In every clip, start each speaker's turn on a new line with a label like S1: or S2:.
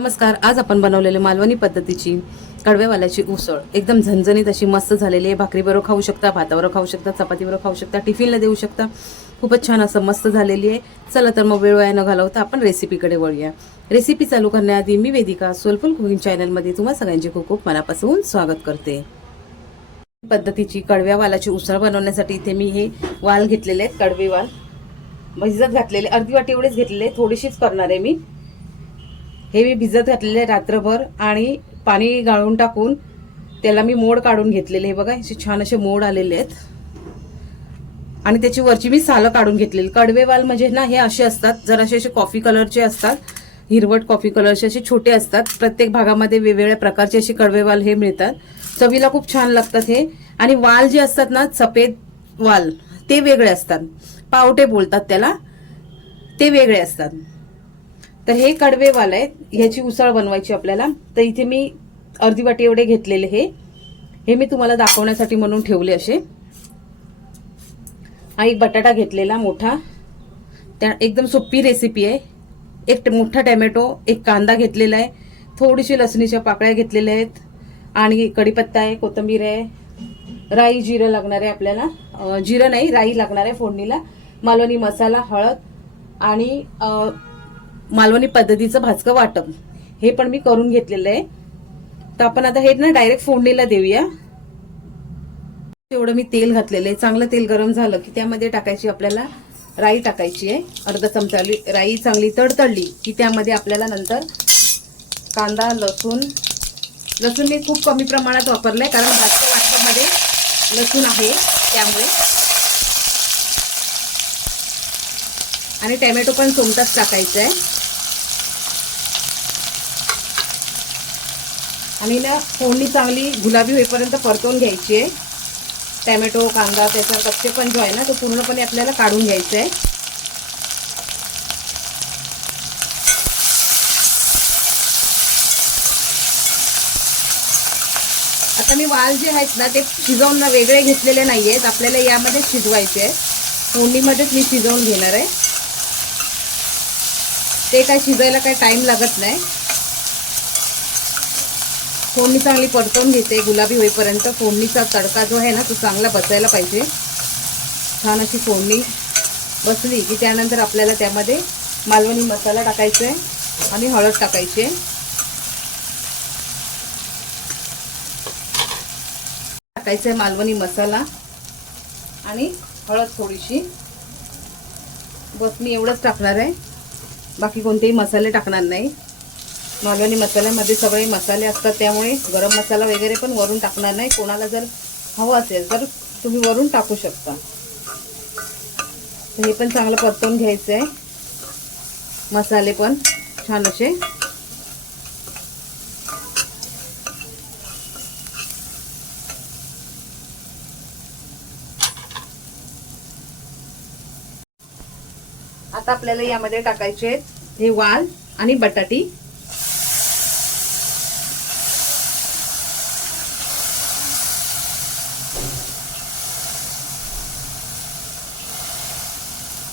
S1: नमस्कार आज आपण बनवलेले मालवणी पद्धतीची कडव्यावाल्याची उसळ. एकदम झणझणीत अशी मस्त झालेली आहे. भाकरीबरोबर खाऊ शकता भातावर खाऊ शकता चपातीबरोबर खाऊ शकता टिफिनला देऊ शकता. खूपच छान असं मस्त झालेली आहे. चला तर मग वेळ वाया न घालवता आपण रेसिपीकडे वळूया. रेसिपी चालू करण्याआधी मी वेदिका सोलफुल कुकिंग चॅनलमध्ये तुम्हा सगळ्यांचे खूप खूप मनापासून स्वागत करते. पद्धतीची कडव्या वालाची उसळ बनवण्यासाठी इथे मी हे वाल घेतलेले आहेत कडवे वाल. भिजत घातलेले अर्धी वाटी एवढेच घेतलेले थोडीशीच करणार आहे मी. हे मी भिजत घातलेले रात्रभर आणि पाणी गाळून टाकून त्याला मी मोड काढून घेतलेले. हे बघा असे छान असे मोड आलेले आहेत. आणि त्याची वरची मी सालं काढून घेतलेली. कडवेवाल म्हणजे ना हे असे असतात जर असे असे कॉफी कलरचे असतात हिरवट कॉफी कलरचे असे छोटे असतात. प्रत्येक भागामध्ये वेगवेगळ्या प्रकारचे असे कडवेवाल हे मिळतात. चवीला खूप छान लागतात हे. आणि वाल जे असतात ना सफेद वाल ते वेगळे असतात. पावटे बोलतात त्याला ते वेगळे असतात. तर हे कडवे वाल आहेत ह्याची उसळ बनवायची आपल्याला. तर इथे मी अर्धी वाटी एवढे घेतलेले हे. हे मी तुम्हाला दाखवण्यासाठी म्हणून ठेवले असे. हा एक बटाटा घेतलेला मोठा. त्या एकदम सोपी रेसिपी आहे. एक मोठा टॅमॅटो एक कांदा घेतलेला आहे. थोडीशी लसणीच्या पाकळ्या घेतलेल्या आहेत. आणि कढीपत्ता आहे कोथिंबीर आहे. राई जिरं लागणार आहे आपल्याला. जिरं नाही राई लागणार आहे फोडणीला. मालवणी मसाला हळद आणि मालवणी पद्धतीचं भाजकं वाटप. हे पण मी करून घेतलेलं आहे. तर आपण आता हे ना डायरेक्ट फोडणीला देऊया. एवढं मी तेल घातलेलं आहे. चांगलं तेल गरम झालं की त्यामध्ये टाकायची आपल्याला राई टाकायची आहे. अर्धा चमचाली राई चांगली तडतडली की त्यामध्ये आपल्याला नंतर कांदा लसूण. लसूण मी खूप कमी प्रमाणात वापरलं आहे कारण भाजकं वाटपामध्ये लसूण आहे त्यामुळे. आणि टॅमॅटो पण सोमताच टाकायचं आहे आणि ना फोडणी चांगली गुलाबी होईपर्यंत परतवून घ्यायची आहे. टॅमॅटो कांदा त्याचा कच्चे पण जो आहे ना तो पूर्णपणे आपल्याला काढून घ्यायचा आहे. आता मी वाल जे आहेत ना ते शिजवून ना वेगळे घेतलेले नाही आहेत आपल्याला यामध्ये शिजवायचे आहे. फोडणीमध्येच मी शिजवून घेणार आहे. ते काय शिजायला काही टाइम लागत नाही. फोडणी चांगली परतवून घेते गुलाबी होईपर्यंत. फोडणीचा तडका जो आहे ना तो चांगला बसायला पाहिजे. छान अशी फोडणी बसली की त्यानंतर आपल्याला त्यामध्ये मालवणी मसाला टाकायचा आहे आणि हळद टाकायची आहे. टाकायचं आहे मालवणी मसाला आणि हळद थोडीशी. बस मी एवढंच टाकणार आहे. बाकी कोणतेही मसाले टाकणार नाही. मालवणी मसाल्यामध्ये सगळे मसाले असतात त्यामुळे गरम मसाला वगैरे पण वरून टाकणार नाही. कोणाला जर हवं असेल तर तुम्ही वरून टाकू शकता. हे पण चांगलं परतवून घ्यायचं आहे मसाले पण छान असे. आता आपल्याला यामध्ये टाकायचे आहेत हे वाल आणि बटाटी.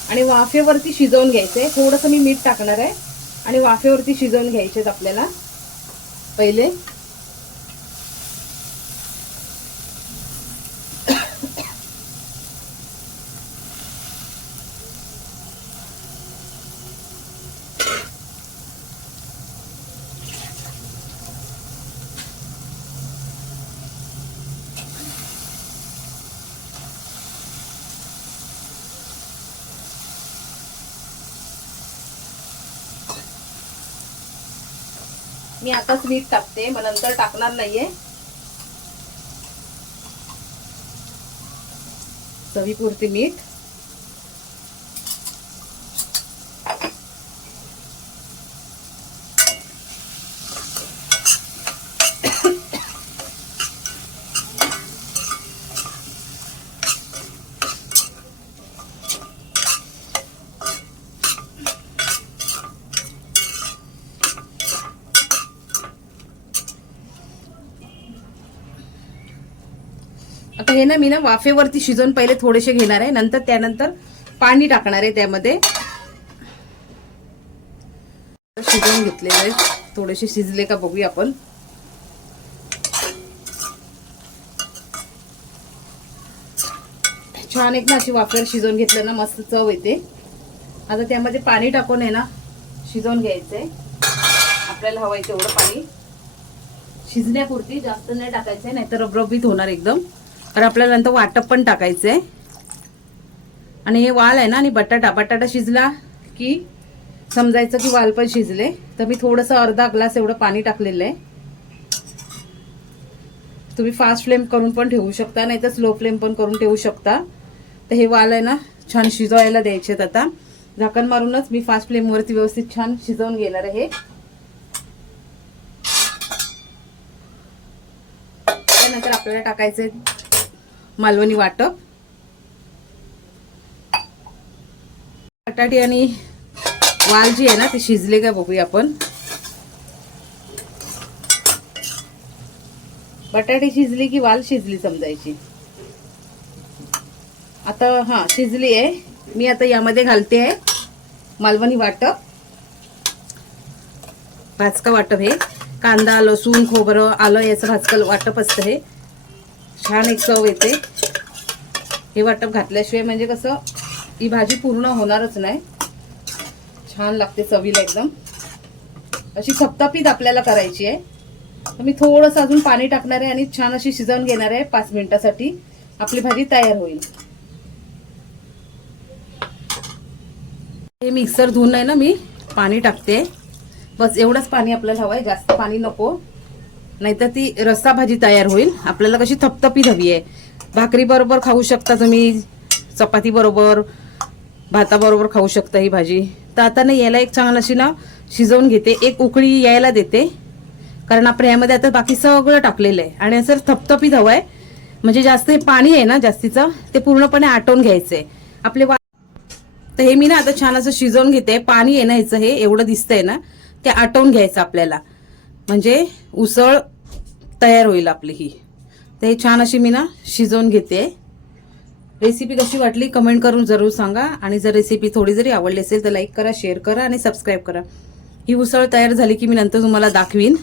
S1: आणि वाफेवरती शिजवून घ्यायचे. थोडंसं मी मीठ टाकणार आहे. आणि वाफेवरती शिजवून घ्यायचे आहेत आपल्याला. पहिले. मी आताच मीठ टाकते मग नंतर टाकणार नाहीये. चवीपुरती मीठ. आता हे ना मी ना वाफेवरती शिजवून पहिले थोडेसे घेणार आहे. नंतर त्यानंतर पाणी टाकणार आहे त्यामध्ये. शिजवून घेतलेलं आहे. थोडेसे शिजले का बघूया आपण. छान एक ना अशी वाफेवर शिजवून घेतलं ना मस्त चव येते. आता त्यामध्ये पाणी टाकून आहे ना शिजवून घ्यायचंय. आपल्याला हवायचं तेवढं पाणी. शिजण्यापुरती जास्त नाही टाकायचंय नाहीतर रबरबीत होणार एकदम. तर आपल्याला नंतर वाटप पण टाकायचंय. आणि हे वाल आहे ना आणि बटाटा बटाटा शिजला की समजायचं की वाल पण शिजले. तर मी थोडंसं अर्धा ग्लास एवढं पाणी टाकलेलं आहे. तुम्ही फास्ट फ्लेम करून पण ठेवू शकता नाही तर स्लो फ्लेम पण करून ठेवू शकता. तर हे वाल आहे ना छान शिजवायला द्यायचे आहेत आता. झाकण मारूनच मी फास्ट फ्लेमवरती व्यवस्थित छान शिजवून घेणार आहे. त्यानंतर आपल्याला टाकायचे मालवणी वाटप. बटाटे आणि वाल जी आहे ना ते शिजले का बघूया आपण. बटाटे शिजली की वाल शिजली समजायची. आता हा शिजली आहे. मी आता यामध्ये घालते आहे मालवणी वाटप. भाजका वाटप हे. कांदा लसूण खोबरं आलं याचं भाजकं वाटप असतं हे. छान एक चव येते. हे वाटप घातल्याशिवाय म्हणजे कसं ही भाजी पूर्ण होणारच नाही. छान लागते चवीला एकदम. अशी थपथपीत आपल्याला करायची आहे. तर मी थोडंसं अजून पाणी टाकणार आहे आणि छान अशी शिजवून घेणार आहे पाच मिनिटासाठी. आपली भाजी तयार होईल. हे मिक्सर धुवून आहे ना मी पाणी टाकते. बस एवढंच पाणी आपल्याला हवं आहे जास्त पाणी नको. नाहीतर ती रस्सा भाजी तयार होईल. आपल्याला कशी थपथपीत हवी आहे. भाकरी बरोबर खाऊ शकता तुम्ही. चपाती बरोबर भाताबरोबर खाऊ शकता ही भाजी. तर आता ना याला एक छान अशी ना शिजवून घेते. एक उकळी यायला देते. कारण आपण यामध्ये आता बाकी सगळं टाकलेलं आहे. आणि असं थपथपीत हवं आहे. म्हणजे जास्त हे पाणी आहे ना जास्तीचं ते पूर्णपणे आटवून घ्यायचं आहे आपले वा तर हे मी ना आता छान असं शिजवून घेते. पाणी आहे ना ह्याचं हे एवढं दिसतंय ना. ते आटवून घ्यायचं आपल्याला. म्हणजे उसळ तयार होईल आपली ही. तर हे छान अशी मी ना शिजवून घेते. रेसिपी कशी वाटली कमेंट करून जरूर सांगा. आणि जर रेसिपी थोडी जरी आवडली असेल तर लाईक करा शेअर करा आणि सबस्क्राईब करा. ही उसळ तयार झाली की मी नंतर तुम्हाला दाखवीन.